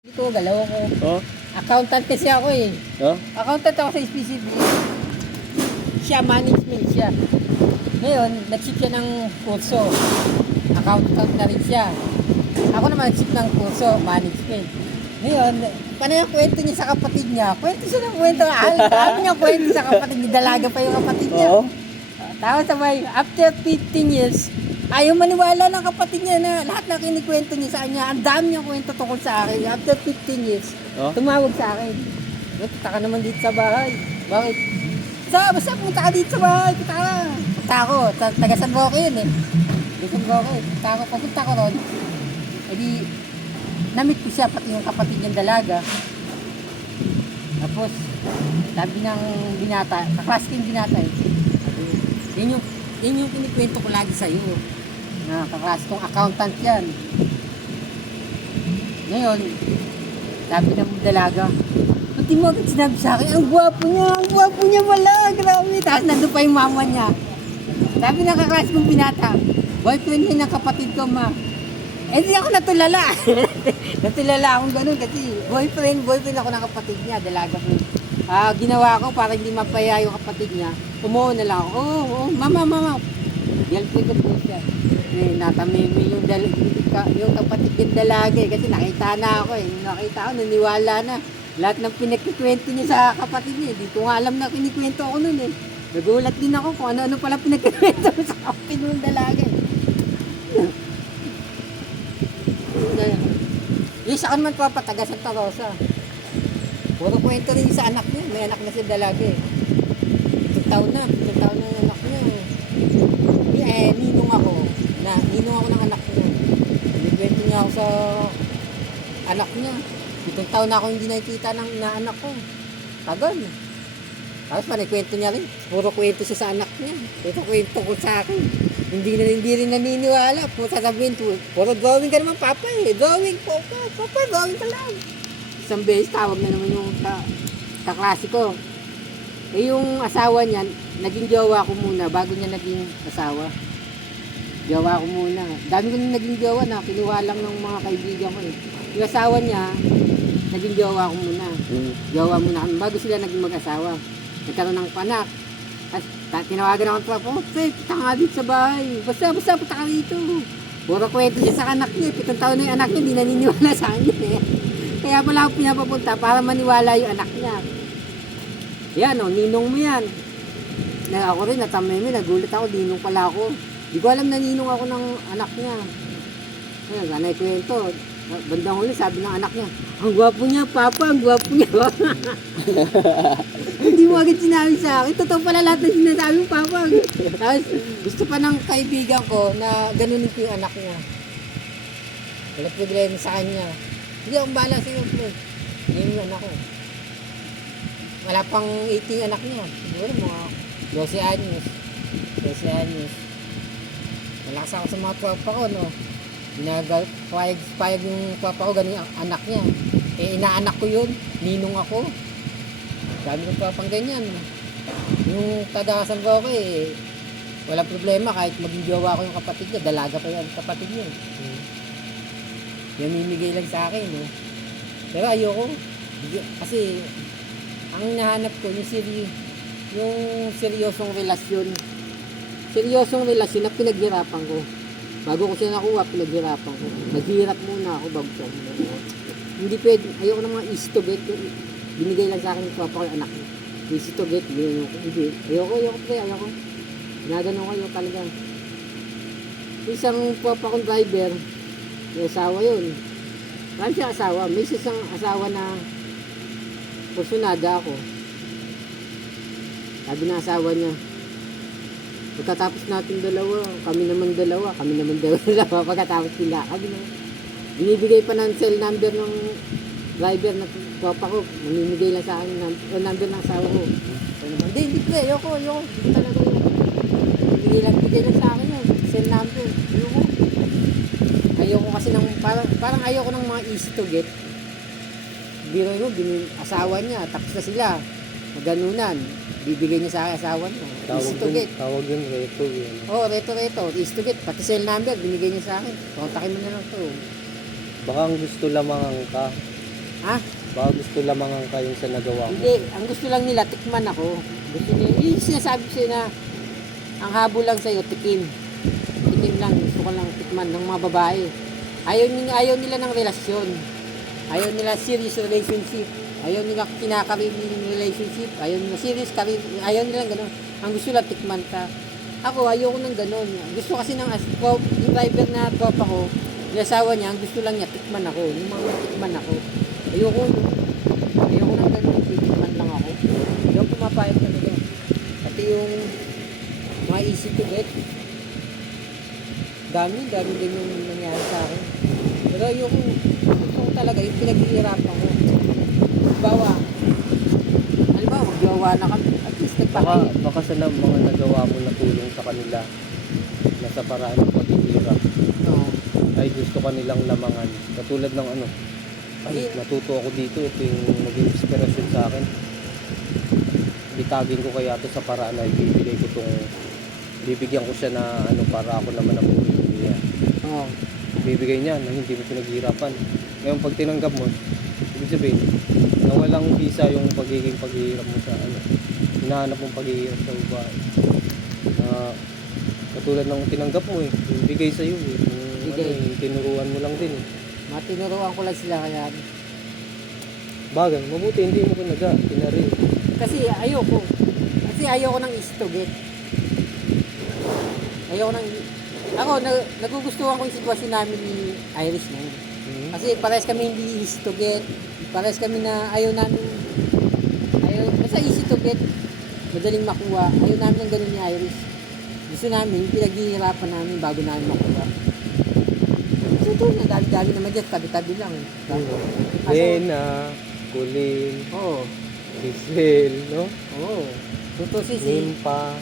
Dito, galaw ko. Oh? Accountant kasi ako eh. Oh? Accountant ako sa SPCB. Siya, management siya. Ngayon, nag-ship siya ng kurso. Accountant na rin siya. Ako naman nag-ship ng kurso, management. Ngayon, paano yung kwento niya sa kapatid niya? Kwento siya ng kwento. Alam niya kwento sa kapatid niya. Dalaga pa yung kapatid niya. Oo. Tapos sabay, after 15 years, ayaw maniwala ng kapatid niya na lahat na kinikwento niya sa kanya. Ang dami niyang kwento tungkol sa akin. After 15 years, Oh? tumawag sa akin. Punta ka naman dito sa bahay. Bakit? Basta punta ka dito sa bahay. Punta ka. Punta ako. Taga San Roque yun eh. Taga San Roque. Punta ako. Pagpunta ko ron, edi, namit ko siya pati yung kapatid niyang dalaga. Tapos, sabi ng binata, kaklas ko yung binata eh. Yun yung kinikwento ko lagi sa'yo. Na kaklas kong accountant yan. Ngayon, sabi ng dalaga, pati mo agad sinabi sa akin, ang gwapo niya wala, grabe. Tapos nandun pa yung mama niya. Sabi ng kaklas kong binata, boyfriend niya ng kapatid ko, ma. Eh di ako natulala. Natulala akong ganun kasi boyfriend ako ng kapatid niya, dalaga ko. Ginawa ko para hindi mapaya yung kapatid niya. Umuo na lang ako. Oo, mama. Girlfriend ko po siya. Eh, natamimi yung kapatid yung dalaga eh. Kasi nakita na ako eh. Nakita ko, naniwala na. Lahat ng pinagkikwento niya sa kapatid niya. Di ko nga alam na kinikwento ako nun eh. Nagulat din ako kung ano-ano pala pinagkikwento sa kapatid ng dalaga eh. Yung sa naman papataga sa Tarosa. Puro kwento rin sa anak niya. May anak na si dalaga eh. Itong taon na yung anak niya. Ninong ako ng anak niya. Binikwento niya ako sa anak niya. Itong taon na ako hindi nakikita ng anak ko. Tagal. Tapos panikwento niya rin. Puro kwento siya sa anak niya. Ito kwento ko sa akin. Hindi rin naniniwala. Sasabihin, puro drawing ka naman, papa eh. Drawing po, papa, drawing ka lang. Isang beses, tawag na naman yung kaklase ko. Eh yung asawa niya, naging jowa ko muna bago niya naging asawa. Jowa ko muna. Dami ko nang naging jowa na kinuha lang ng mga kaibigan ko eh. Yung asawa niya, naging jowa ko muna. Jowa muna kami bago sila naging mag-asawa. Nagkaroon ng panak. At tinawagan ako ng trapo, punta nga dito sa bahay. Basta, punta ka dito. Puro kwento siya sa anak niya. 7 taon na yung anak niya, hindi naniniwala sa kanya eh. Kaya pala ako pinapapunta para maniwala yung anak niya. Yan o, ninong mo yan. Ako rin, natameme, nagulat ako, ninong pala ako. Di ko alam na ninong ako ng anak niya. Ayan, ganay kwento. Bandang huli, sabi ng anak niya, ang gwapo niya, papa, ang gwapo niya. Hindi mo agad sinabi sa akin. Totoo pala lahat ng sinasabi mo, papa. Tapos, gusto pa ng kaibigan ko na ganunin ko yung anak niya. Wala problema sa kanya. Hindi akong bahala sa iyo, pre. Ngayon yung anak ko. Wala pang 18 anak niya. Siguro mga 12 anyos. 12 anyos. Malakas ako sa mga papa ko, no? Payag yung papa ko, ganun yung anak niya. Eh, inaanak ko yun. Ninong ako. Sabi ko papang ganyan. Yung taga San Roque, eh, wala problema kahit maging jowa ko yung kapatid niya. Dalaga pa yung kapatid niya. Yung mimigay lang sa akin. Eh. Pero ayoko. Kasi, ang hinahanap ko, yung seryosong relasyon. Seryosong relasyon na pinaghirapan ko. Bago ko siya nakuha, pinaghirapan ko. Naghirap muna ako bago siya. Hindi pwede. Ayoko ng mga easy to get. Binigay lang sa akin yung papa ko yung anak ko. Easy to get. Hindi. Ayoko pre. Ayoko. Nagano kayo talaga. Isang papa kong driver, may asawa yun. Marami siya asawa. May isang asawa na porsyonada ako. Sabi ng asawa niya, pagkatapos natin dalawa, kami naman dalawa, pagkatapos sila, kami naman. Binibigay pa ng cell number ng driver na papa ko, namimigay lang sa akin ng number ng asawa ko. Hindi pre, ayoko, hindi talaga yun. Bigay lang sa akin yun, cell number, ayoko kasi parang ayoko ng mga easy to get. Biro mo, asawa niya, tapos na sila, maganunan. Bibigay niya sa akin asawa niya. Easy to get. Tawag yun, reto yun. Oo, reto. Easy to get. Pati cell number, binigay niya sa akin. Kontakin mo na lang to. Baka ang gusto lamang ka. Ha? Baka gusto lamangan kayong sa nagawa mo. Hindi, ang gusto lang nila, tikman ako. Gusto nila, yung sinasabi ko sa'yo na, ang habol lang sa'yo, tikim. Tikim lang, gusto ko lang tikman ng mga babae. Ayaw nila ng relasyon. Ayaw nila serious relationship. Ayaw nila kinakarir relationship. Ayaw nila serious career. Ayaw nila gano'n. Ang gusto lang tikman ka. Ako, ayoko ng gano'n. Gusto kasi ng yung driver na tropa ko, yung asawa niya, ang gusto lang niya, tikman ako. Yung mga tikman ako. Ayoko ng gano'n. Titikman lang ako. Hindi ako pumapayag talaga. Pati yung mga easy to get. Dami din yung nangyari sa akin. Pero gusto ko talaga, yung pinaghihirapan ko. Halimbawa, magjowa na kami. At least nagpakain. Baka sa mga nagawa mo na tulong sa kanila na sa paraan ng paghihirap Oo. ay gusto kanilang lamangan. Katulad ng ano, ay natuto ako dito, ito yung naging inspirasyon sa akin. Bitagin ko kaya ito sa paraan na bibigyan ko siya na ano para ako naman ang bibigyan niya. Oo. Bibigay niya na hindi mo pinaghihirapan. Ngayon pag tinanggap mo, ibig sabihin, na walang visa yung paghihirap mo sa ano, hinahanap mong paghihirap sa babae. Katulad ng tinanggap mo yung bigay sa'yo Bigay. Yung tinuruan mo lang din Matinuruan ko lang sila kaya. Bagay, mabuti hindi mo tinarin. Kasi ayoko ng istoget. Nagugustuhan ko yung sitwasyon namin ni Iris na yun. Kasi parehas kami hindi easy to get. Parehas kami na basta easy to get. Madaling makuha. Ayaw namin ng ganun ni Iris. Gusto namin, pinaghihirapan namin bago namin makuha. So ito, dami naman dyan, tabi-tabi lang. Lena, Kulin, Oo. Giselle, no? Oo. Totoo si Nimpa.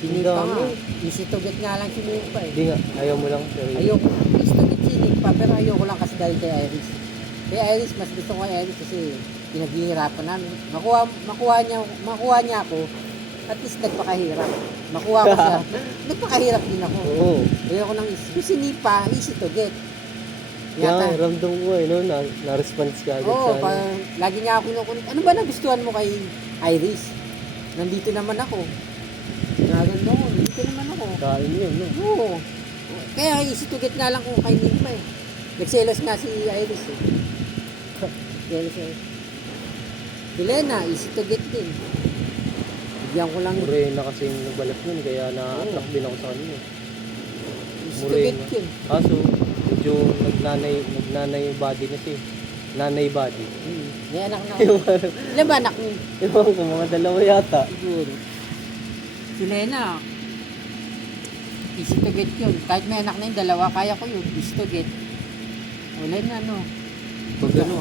Nimpa nga. Dami. Easy to get nga lang si Nimpa eh. Hindi nga, ayaw mo lang. Pero Ayoko, easy to get si Nimpa, pero ayoko lang kasi dahil kay Iris. Kay Iris, mas gusto ko kay Iris kasi pinaghihirapan namin. Makuha niya ako, at least nagpakahirap. Makuha ko siya, nagpakahirap din ako. Oo. Ayoko nang si Nimpa, easy to get. Kaya ramdam ko no? Na-response ka agad Oo, sa ano. lagi niya ako kinukulit. Ano ba nagustuhan mo kay Iris? Nandito naman ako. Naganda ko, nandito naman ako. Kain yun, no? Oo. Kaya easy to get nga lang kung kay Nimpa eh. Nagselos nga si Iris eh. Selos eh. Si Lena, easy to get din. Bigyan ko lang Morena kasi yung nagbalat yun, kaya na-attract din ako sa kanya. easy to get yun. Kaso, medyo nagnanay body na siya. Nanay body. May anak na ako. Ilan ba anak niyo? Ewan ko, mga dalawa yata. Siguro. Si Lena, easy to get yun. Kahit may anak na yung dalawa, kaya ko yun. Easy to get. O Lena, Pag ano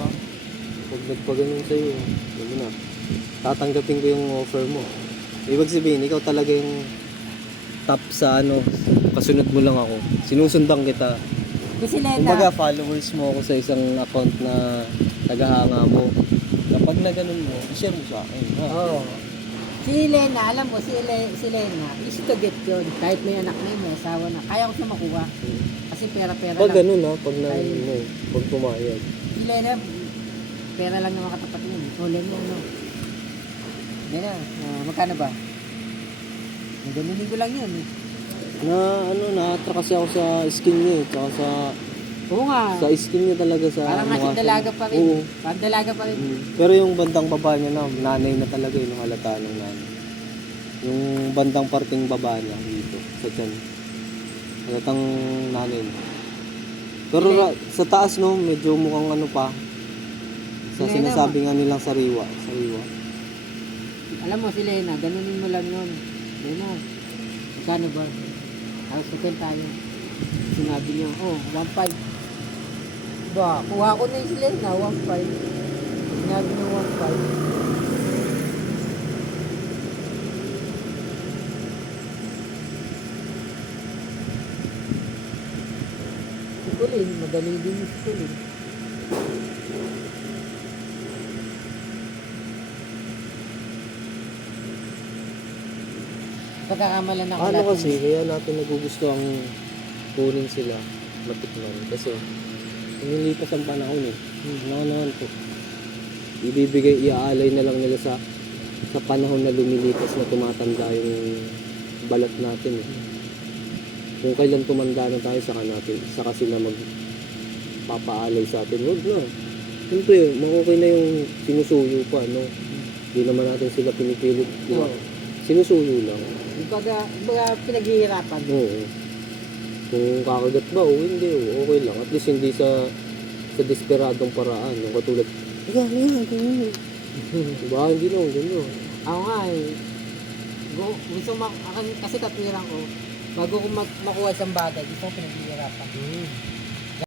pag nagpaganon sa'yo, yun na. Tatanggapin ko yung offer mo. Ibig sabihin, ikaw talaga yung top sa ano, kasunod mo lang ako. Sinusundan kita. Si Lena, Kumbaga, followers mo ako sa isang account na tagahanga mo. Kapag na ganun mo, i-share mo sa akin. Ha? Oo. Si Lena, alam mo, si Lena, easy to get yun. Kahit may anak na yun, may asawa na. Kaya ko siya makuha. Kasi pera-pera Pag lang. ganun pag Ay. pag pumayag. Si Lena, pera lang yung makatapat yun. O Lena, Lena, magkano ba? Ganun ko lang yun eh. Na-attract kasi ako sa skin niya tsaka Oo nga. sa skin niya talaga sa Parang nga mukha si dalaga pa rin. Oo. Parang dalaga pa rin. Pero yung bandang baba niya nanay na talaga yung halata ng nanay. Yung bandang parting baba niya dito sa tiyan. Halatang nanay na. Pero sa taas medyo mukhang ano pa. Sa Lena, sinasabi nga nilang sariwa. Alam mo si Lena, ganunin mo lang yun. Lena, magkano ba? Tapos second tayo. Sinabi niya, 1.5. Ba, kuha ko na yung si Lena, 1.5. Sinabi niya 1.5. Si Kulin, madali din yung si Kulin. Pagkakamalan ako Ano kasi, kaya natin nagugusto ang kunin sila matikman. Kasi, lumilipas ang panahon Naman po. Ibibigay, iaalay na lang nila sa panahon na lumilipas na tumatanda yung balat natin eh. Kung kailan tumanda na tayo, saka sila magpapaalay sa atin. Huwag na. Siyempre, okay na yung sinusuyo pa, no? Hindi naman natin sila pinipilit. Oo. Sinusuyo lang. Baga pinaghihirapan. Oo. Kung kakagat ba o hindi, okay lang. At least hindi sa desperadong paraan. Yung katulad, ganyan. Diba? Hindi naman, ganyan. Ako nga eh. Gusto kasi katwiran ko, bago ko makuha isang bagay, gusto ko pinaghihirapan.